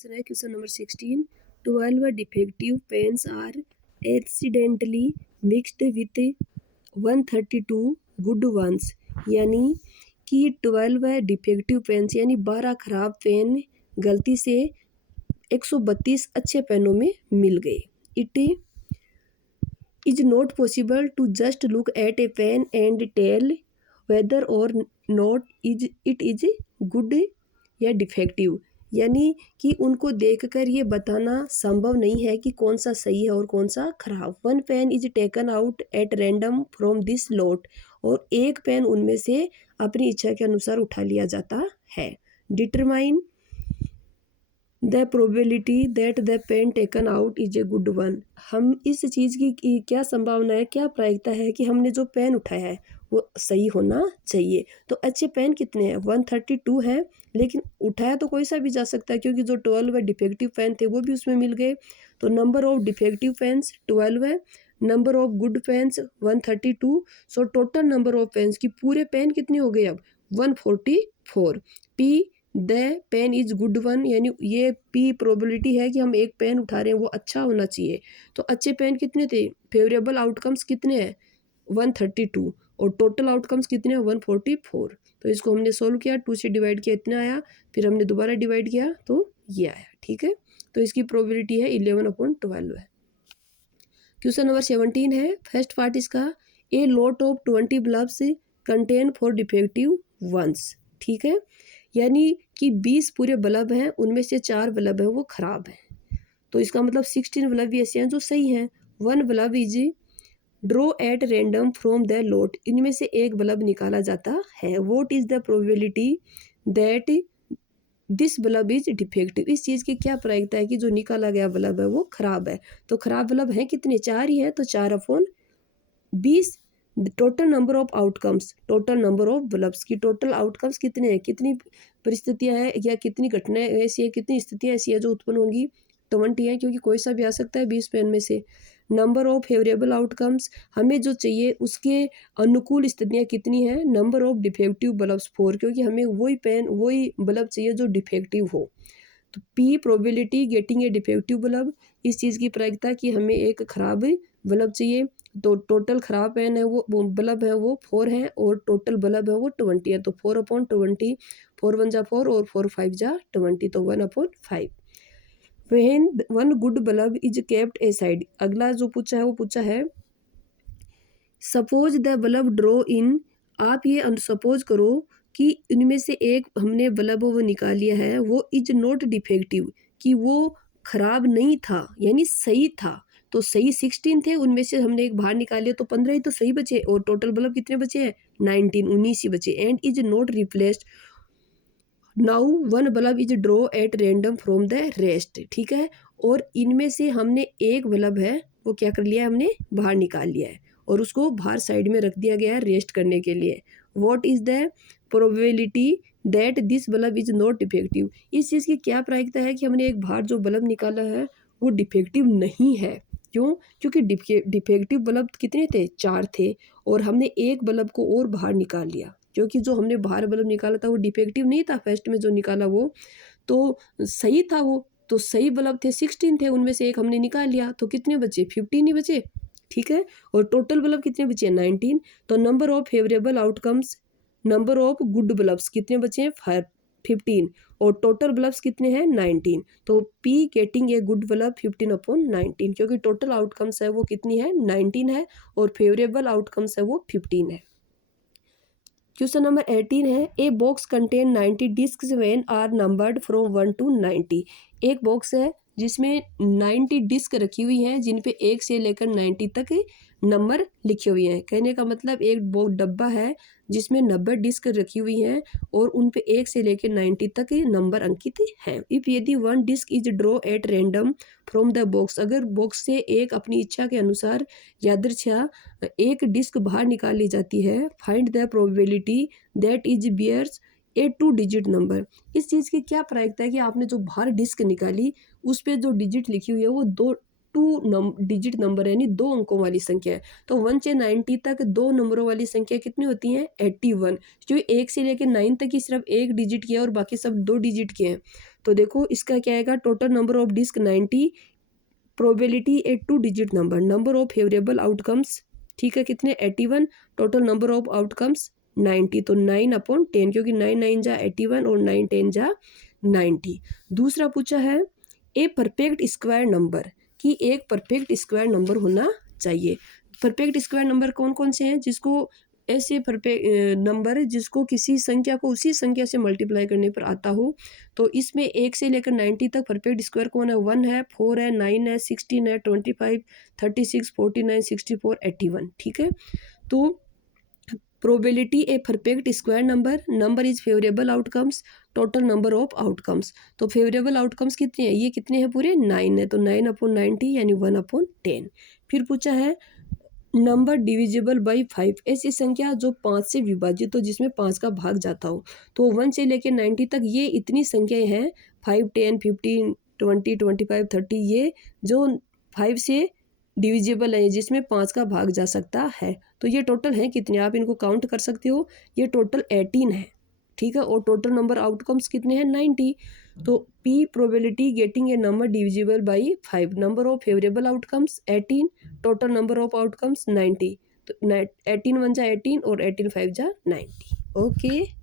Question number 16. 12 defective pens are accidentally mixed with 132 good ones. यानी कि 12 defective pens यानी 12 खराब पेन गलती से 132 अच्छे पेनों में मिल गए. It is not possible to just look at a pen and tell whether और नॉट इट इज गुड या डिफेक्टिव. यानी कि उनको देखकर ये बताना संभव नहीं है कि कौन सा सही है और कौन सा खराब. One pen is taken out at random from this lot. और एक पेन उनमें से अपनी इच्छा के अनुसार उठा लिया जाता है. Determine the probability that the pen taken out is a good one. हम इस चीज़ की क्या संभावना है, क्या प्रायिकता है कि हमने जो पेन उठाया है वो सही होना चाहिए. तो अच्छे पेन कितने हैं? 132 है, लेकिन उठाया तो कोई सा भी जा सकता है क्योंकि जो 12 डिफेक्टिव पेन थे वो भी उसमें मिल गए. तो नंबर ऑफ डिफेक्टिव पेन्स 12 है, number of good pens 132. So total number of pens की पूरे पेन कितने हो गए अब? 144. P the pen is good one, यानी ये पी प्रोबेबिलिटी है कि हम एक पेन उठा रहे हैं वो अच्छा होना चाहिए. तो अच्छे पेन कितने थे? फेवरेबल आउटकम्स कितने हैं? 132. और टोटल आउटकम्स कितने हैं? 144. तो इसको हमने सोल्व किया, 2 से डिवाइड किया इतना आया, फिर हमने दोबारा डिवाइड किया तो ये आया. ठीक है, तो इसकी प्रोबेबिलिटी है 11/12 है. क्वेश्चन नंबर 17 है. फर्स्ट पार्ट इसका, a lot of 20 bulbs contain 4 defective ones. ठीक है, यानी कि 20 पूरे बल्ब हैं, उनमें से 4 बल्ब हैं वो खराब हैं. तो इसका मतलब 16 बल्ब भी ऐसे हैं जो सही हैं. 1 bulb is draw at random from the lot. इनमें से एक बल्ब निकाला जाता है. What is the probability that this bulb is defective. इस चीज़ की क्या प्रायिकता है कि जो निकाला गया बल्ब है वो खराब है. तो खराब बल्ब हैं कितने? 4 ही हैं, तो 4/20. Total number of outcomes, total number of bulbs की टोटल आउटकम्स कितने हैं? कितनी परिस्थितियां हैं या कितनी घटनाएं ऐसी हैं, कितनी स्थितियां ऐसी हैं जो उत्पन्न होंगी? 20 हैं, क्योंकि कोई सा भी आ सकता है 20 पेन में से. नंबर ऑफ फेवरेबल आउटकम्स, हमें जो चाहिए उसके अनुकूल स्थितियाँ कितनी हैं? नंबर ऑफ डिफेक्टिव बल्ब्स 4, क्योंकि हमें वही बल्ब चाहिए जो डिफेक्टिव हो. तो P probability getting a defective bulb, इस चीज़ की प्रायिकता कि हमें एक खराब बल्ब चाहिए. तो टोटल खराब पेन है वो बल्ब है वो 4 हैं, और टोटल बल्ब है वो 20 है. तो 4/20, 4 1 जा 4 और 4 5 जा 20, तो 1/5. When one good bulb is kept aside. अगला जो पूछा है वो पूछा है suppose the bulb draw in. आप ये सपोज करो कि इनमें से एक हमने बल्ब वो निकाल लिया है, वो इज नॉट डिफेक्टिव, कि वो खराब नहीं था यानी सही था. तो सही 16 थे, उनमें से हमने एक बाहर निकाल लिया तो 15 ही तो सही बचे, और टोटल बल्ब कितने बचे हैं? 19 ही बचे. And is not replaced. Now 1 bulb is draw at random from the rest. ठीक है, और इनमें से हमने एक बल्ब है वो क्या कर लिया है? हमने बाहर निकाल लिया है और उसको बाहर साइड में रख दिया गया है रेस्ट करने के लिए. What is the probability that this bulb is not defective. इस चीज़ की क्या प्रायिकता है कि हमने एक बाहर जो बल्ब निकाला है वो डिफेक्टिव नहीं है. क्यों? क्योंकि डिफेक्टिव बल्ब कितने थे? 4 थे, और हमने एक बल्ब को और बाहर निकाल लिया, क्योंकि जो हमने बाहर बल्ब निकाला था वो डिफेक्टिव नहीं था. फर्स्ट में जो निकाला वो तो सही था. वो तो सही बल्ब थे 16 थे, उनमें से एक हमने निकाल लिया तो कितने बचे? 15 ही बचे. ठीक है, और टोटल बल्ब कितने बचे? 19. तो number of favourable outcomes, number of good bulbs कितने बचे हैं? 15. और टोटल बल्ब्स कितने हैं? 19. तो P getting a good bulb 15/19, क्योंकि टोटल आउटकम्स है वो कितनी है? 19 है, और फेवरेबल आउटकम्स है वो 15 है. क्वेश्चन नंबर 18 है. A box contain 90 disc when are numbered from 1 to 90. एक बॉक्स है जिसमें 90 डिस्क रखी हुई हैं, जिन पे 1 से लेकर 90 तक नंबर लिखे हुए हैं. कहने का मतलब एक डब्बा है जिसमें 90 डिस्क रखी हुई हैं और उन पे 1 से लेकर 90 तक नंबर अंकित हैं. इफ यदि 1 disc is draw at random from the box, अगर बॉक्स से एक अपनी इच्छा के अनुसार यादृच्छा एक डिस्क बाहर निकाल ली जाती है, find the probability that is bears a 2 digit number. इस चीज़ की क्या प्रायिकता है कि आपने जो बाहर डिस्क निकाली उस पर जो डिजिट लिखी हुई है वो 2 डिजिट नंबर यानी 2 अंकों वाली संख्या है। तो 1 से 90 तक 2 नंबरों वाली संख्या कितनी होती हैं? 81। जो 1 से लेकर 9 तक ही सिर्फ 1 डिजिट की है और बाकी सब 2 डिजिट के हैं। तो देखो इसका क्या आएगा, total number of disc 90, probability a 2 digit number, number of favourable outcomes, ठीक है, कितने? 81, टोटल नंबर ऑफ आउटकम्स 90, तो 9/10, क्योंकि 9 9 जा 81 और 9 10 जा 90। दूसरा पूछा है ए परफेक्ट स्क्वायर नंबर, कि एक परफेक्ट स्क्वायर नंबर होना चाहिए। परफेक्ट स्क्वायर नंबर कौन कौन से हैं? जिसको ऐसे परफेक्ट नंबर जिसको किसी संख्या को उसी संख्या से मल्टीप्लाई करने पर आता हो। तो इसमें 1 से लेकर 90 तक परफेक्ट स्क्वायर कौन है? 1 है, 4 है, 9 है, 16 है, 25, 36, 49, 64, 81, ठीक है। तो probability a perfect square number is favourable outcomes, total number of outcomes. तो फेवरेबल आउटकम्स कितने हैं? ये कितने हैं? पूरे 9 है, तो 9/90 यानी 1/10। फिर पूछा है नंबर डिविजिबल बाई 5, ऐसी संख्या जो 5 से विभाजित हो, जिसमें 5 का भाग जाता हो। तो 1 से लेकर 90 तक ये इतनी संख्याएं हैं, 5, 10, 15, 20, 25, 30, ये जो 5 से डिविजिबल है, जिसमें 5 का भाग जा सकता है। तो ये टोटल है कितने? आप इनको काउंट कर सकते हो, ये टोटल 18 है, ठीक है। और टोटल नंबर आउटकम्स कितने हैं? 90। तो P probability getting a number divisible by 5, number of favourable outcomes 18, total number of outcomes 90। तो 18 1 जा 18 और 18 5 जा 90। ओके।